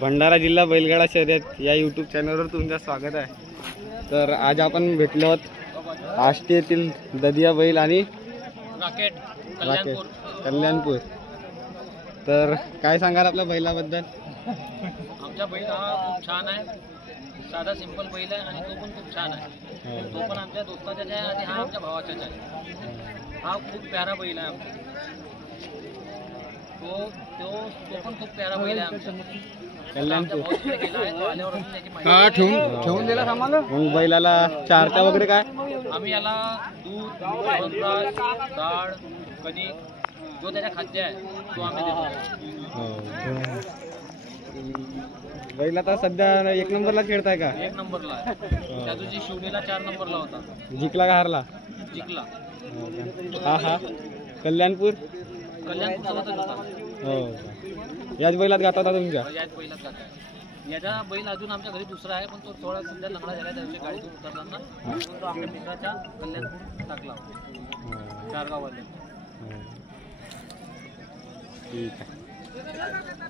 भंडारा जिल्हा बैलगाडा शर्यत या यूट्यूब चॅनलवर तुमचं स्वागत आहे। तर आज आपण भेटलो आहोत आष्टी येथील ददिया बैल आणि राकेट कल्याणपूर। तर काय सांगाल आपल्या बैलाबद्दल? आमचा बैल हा खूप छान आहे, साधा सिंपल बैल आहे आणि तो पण खूप छान आहे। तो पण आमच्या दोस्ताचाच आहे आणि हा आमच्या भावाचाच आहे। हा खूप प्यारा बैल आहे आमचा। तो पण खूप प्यारा बैल आहे आमचा। कल्याणपूर हा ठेवून दिला सामान। मग बैलाला चारता वगैरे काय? आम्ही याला दूध, वनराज, डाळ, कणिक जो त्याच्या खाद्य आहे तो आम्ही देतो। बैल आता सध्या एक नंबरला खेळताय का? एक नंबरला आहे। त्या दिवशी शिवणीला 4 नंबरला होता। जिंकला का हारला? जिंकला। हा कल्याणपूर सोबतच होता। हो, याच बैलात गाता होता तुमच्या? याच बैलात जात आहे। याचा बैल अजून आमच्या घरी दुसरा आहे, पण तो थोडा सध्या लंगडा झाला। त्या दिवशी गाडीतून उतरताना तो आपल्या मित्राच्या कल्याणपूर टाकला चारगाववाले। ठीक आहे।